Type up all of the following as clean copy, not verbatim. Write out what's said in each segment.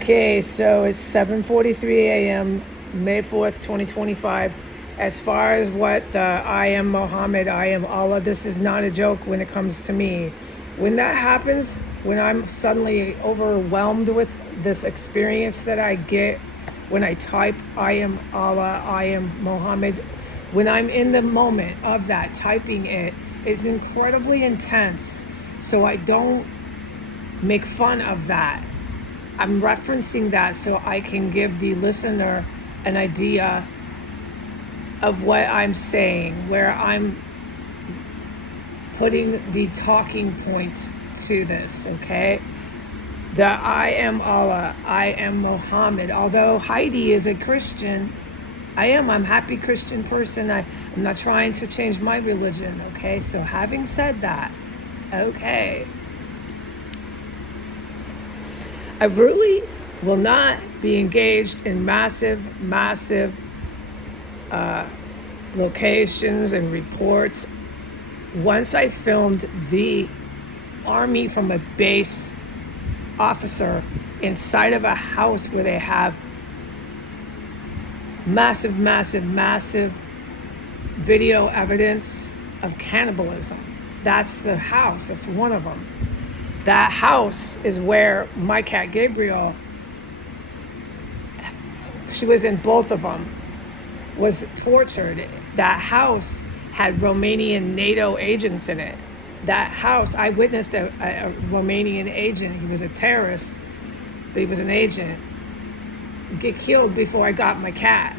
Okay, so it's 7:43 a.m., May 4th, 2025. As far as what the I am Muhammad, I am Allah, this is not a joke when it comes to me. When that happens, when I'm suddenly overwhelmed with this experience that I get when I type I am Allah, I am Muhammad, when I'm in the moment of that, typing it, it's incredibly intense. So I don't make fun of that. I'm referencing that so I can give the listener an idea of what I'm saying, where I'm putting the talking point to this, okay? The I am Allah, I am Muhammad. Although Heidi is a Christian, I'm a happy Christian person. I'm not trying to change my religion, okay? So having said that, okay, I really will not be engaged in massive locations and reports. Once I filmed the army from a base officer inside of a house where they have massive video evidence of cannibalism. That's the house, that's one of them. That house is where my cat Gabriel, she was in both of them, was tortured. That house had Romanian NATO agents in it. That house, I witnessed a Romanian agent, he was a terrorist, but he was an agent, get killed before I got my cat.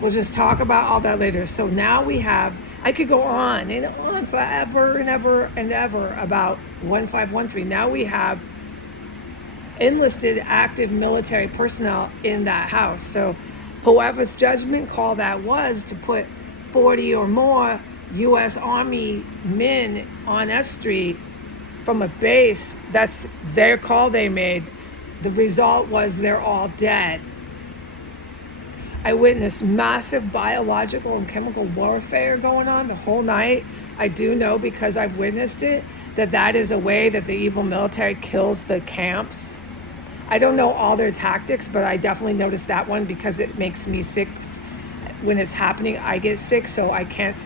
We'll just talk about all that later. So now we have, I could go on and on forever and ever and ever about 1513. Now we have enlisted active military personnel in that house. So whoever's judgment call that was to put 40 or more U.S. Army men on S Street from a base, that's their call they made. The result was they're all dead. I witnessed massive biological and chemical warfare going on the whole night. I do know, because I've witnessed it, that is a way that the evil military kills the camps. I don't know all their tactics, but I definitely noticed that one because it makes me sick. When it's happening, I get sick, so I can't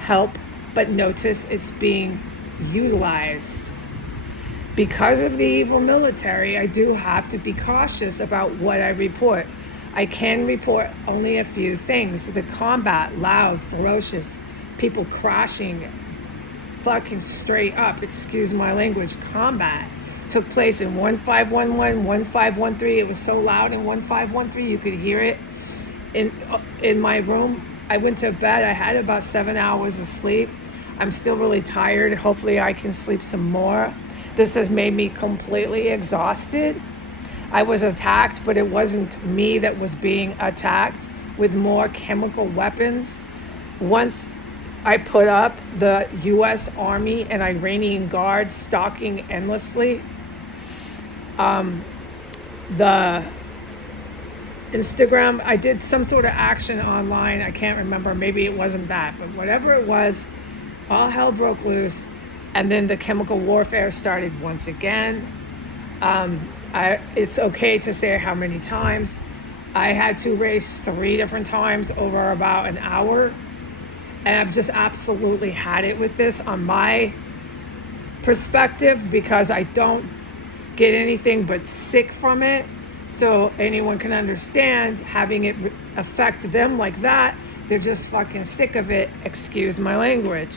help but notice it's being utilized. Because of the evil military, I do have to be cautious about what I report. I can report only a few things. The combat, loud, ferocious, people crashing, fucking straight up, excuse my language, combat took place in 1511, 1513. It was so loud in 1513 you could hear it. In my room, I went to bed. I had about 7 hours of sleep. I'm still really tired. Hopefully I can sleep some more. This has made me completely exhausted. I was attacked, but it wasn't me that was being attacked with more chemical weapons. Once I put up the U.S. Army and Iranian guards stalking endlessly, the Instagram, I did some sort of action online. I can't remember. Maybe it wasn't that, but whatever it was, all hell broke loose. And then the chemical warfare started once again. It's okay to say how many times. I had to race 3 different times over about an hour. And I've just absolutely had it with this on my perspective, because I don't get anything but sick from it. So anyone can understand having it affect them like that. They're just fucking sick of it. Excuse my language.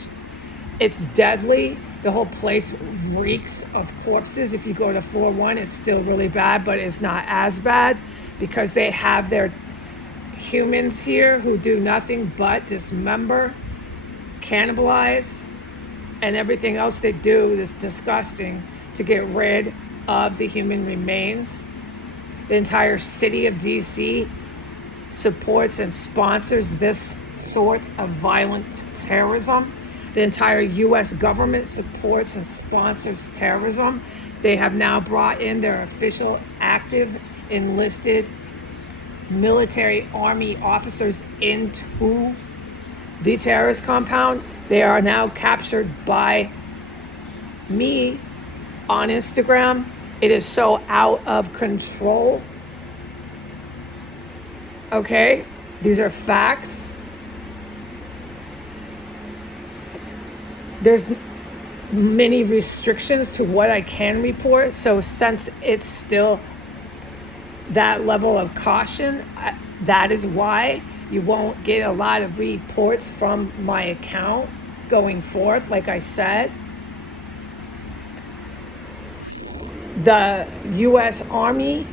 It's deadly. The whole place reeks of corpses. If you go to 4-1, it's still really bad, but it's not as bad because they have their humans here who do nothing but dismember, cannibalize, and everything else they do is disgusting to get rid of the human remains. The entire city of DC supports and sponsors this sort of violent terrorism. The entire U.S. government supports and sponsors terrorism. They have now brought in their official, active, enlisted military army officers into the terrorist compound. They are now captured by me on Instagram It is so out of control. Okay? These are facts. There's many restrictions to what I can report. So since it's still that level of caution, that is why you won't get a lot of reports from my account going forth. Like I said, the U.S. Army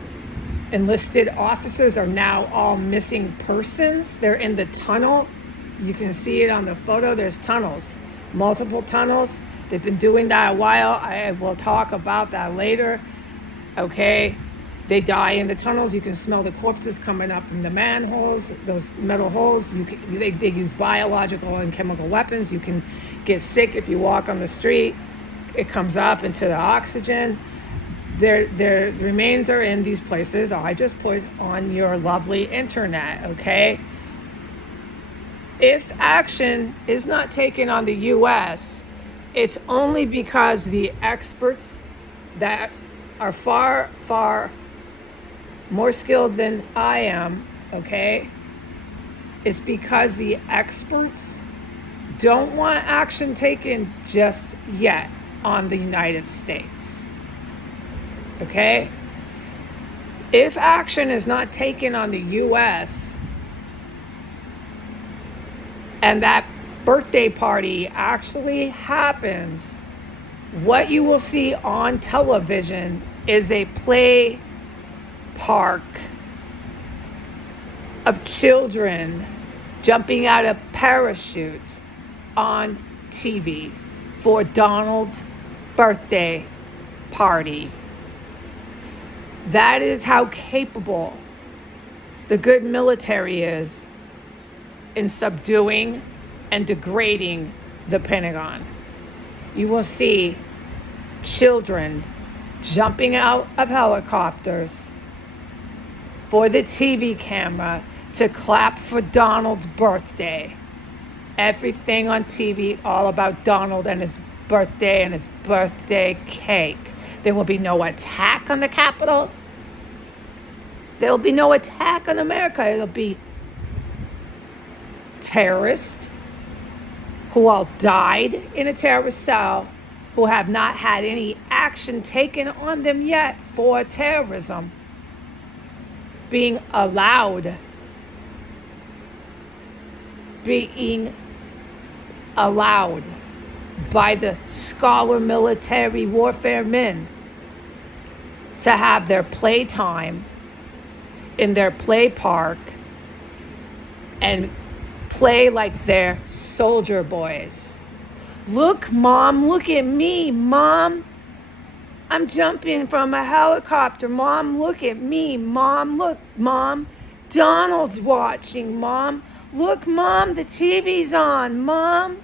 enlisted officers are now all missing persons. They're in the tunnel. You can see it on the photo. There's tunnels, multiple tunnels. They've been doing that a while. I will talk about that later. Okay. They die in the tunnels. You can smell the corpses coming up from the manholes, those metal holes. They use biological and chemical weapons. You can get sick if you walk on the street. It comes up into the oxygen. Their remains are in these places I just put on your lovely internet, okay? If action is not taken on the U.S., it's only because the experts that are far, far more skilled than I am, okay? It's because the experts don't want action taken just yet on the United States. Okay? If action is not taken on the US and that birthday party actually happens, what you will see on television is a play park of children jumping out of parachutes on TV for Donald's birthday party. That is how capable the good military is in subduing and degrading the Pentagon. You will see children jumping out of helicopters for the TV camera to clap for Donald's birthday. Everything on TV all about Donald and his birthday and his birthday cake. There will be no attack on the Capitol. There will be no attack on America. It'll be terrorists who all died in a terrorist cell, who have not had any action taken on them yet for terrorism, being allowed by the scholar military warfare men to have their playtime in their play park and play like they're soldier boys. Look, Mom, look at me, Mom. I'm jumping from a helicopter. Mom, look at me. Mom, look, Mom. Donald's watching, Mom. Look, Mom, the TV's on, Mom.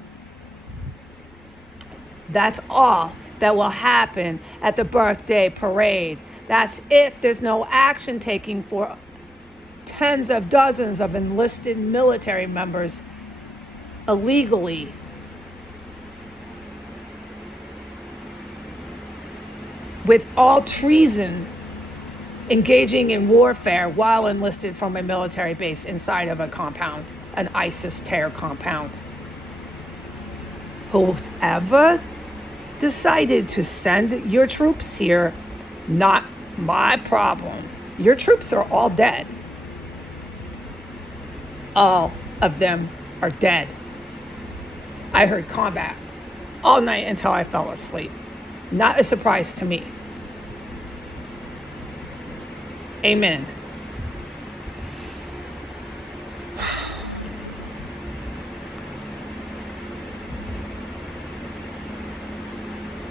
That's all that will happen at the birthday parade. That's if there's no action taking for tens of dozens of enlisted military members illegally. With all treason, engaging in warfare while enlisted from a military base inside of a compound, an ISIS terror compound. Whoever decided to send your troops here, not my problem. Your troops are all dead. All of them are dead. I heard combat all night until I fell asleep. Not a surprise to me. Amen.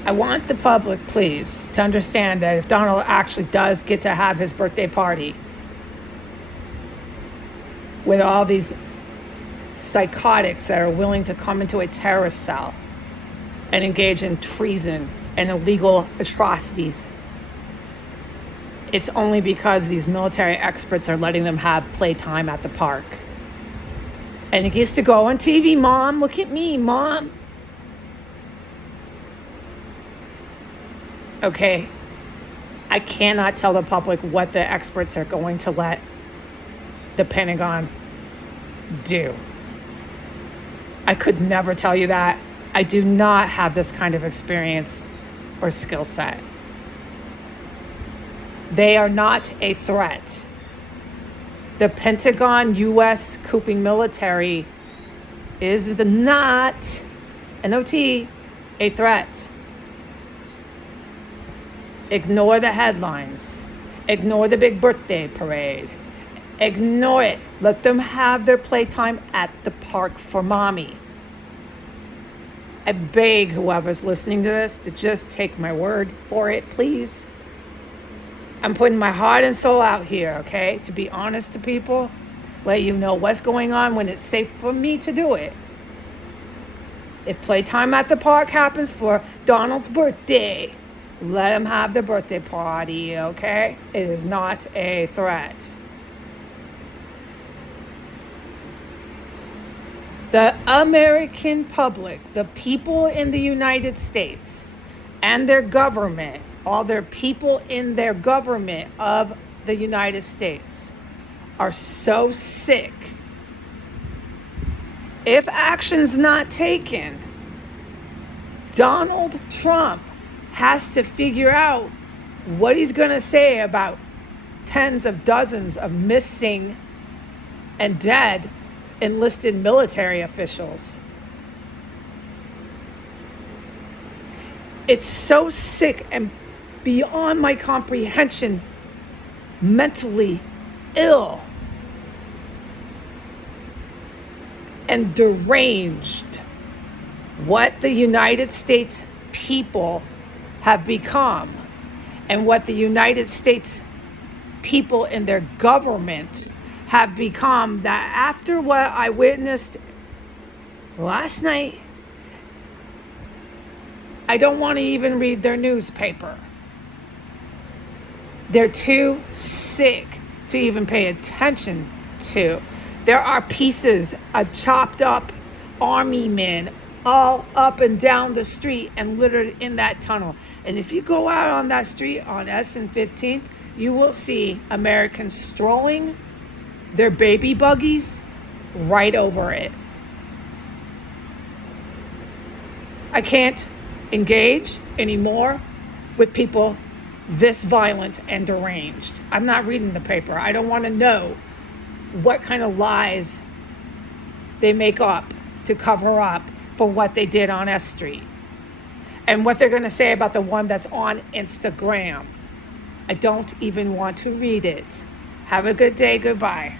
I want the public, please, to understand that if Donald actually does get to have his birthday party with all these psychotics that are willing to come into a terrorist cell and engage in treason and illegal atrocities, it's only because these military experts are letting them have playtime at the park. And it gets to go on TV, Mom. Look at me, Mom. Okay. I cannot tell the public what the experts are going to let the Pentagon do. I could never tell you that. I do not have this kind of experience or skill set. They are not a threat. The Pentagon, U.S. cooping military is not, N-O-T, a threat. Ignore the headlines. Ignore the big birthday parade. Ignore it. Let them have their playtime at the park for mommy. I beg whoever's listening to this to just take my word for it, please. I'm putting my heart and soul out here, okay? To be honest to people, let you know what's going on when it's safe for me to do it. If playtime at the park happens for Donald's birthday, let him have the birthday party, okay? It is not a threat. The American public, the people in the United States and their government, all their people in their government of the United States are so sick. If action's not taken, Donald Trump has to figure out what he's going to say about tens of dozens of missing and dead enlisted military officials. It's so sick and beyond my comprehension, mentally ill and deranged what the United States people have become and what the United States people in their government have become, that after what I witnessed last night, I don't want to even read their newspaper. They're too sick to even pay attention to. There are pieces of chopped up army men all up and down the street and littered in that tunnel. And if you go out on that street on S and 15th, you will see Americans strolling their baby buggies right over it. I can't engage anymore with people this violent and deranged. I'm not reading the paper. I don't want to know what kind of lies they make up to cover up for what they did on S Street and what they're going to say about the one that's on Instagram. I don't even want to read it. Have a good day. Goodbye.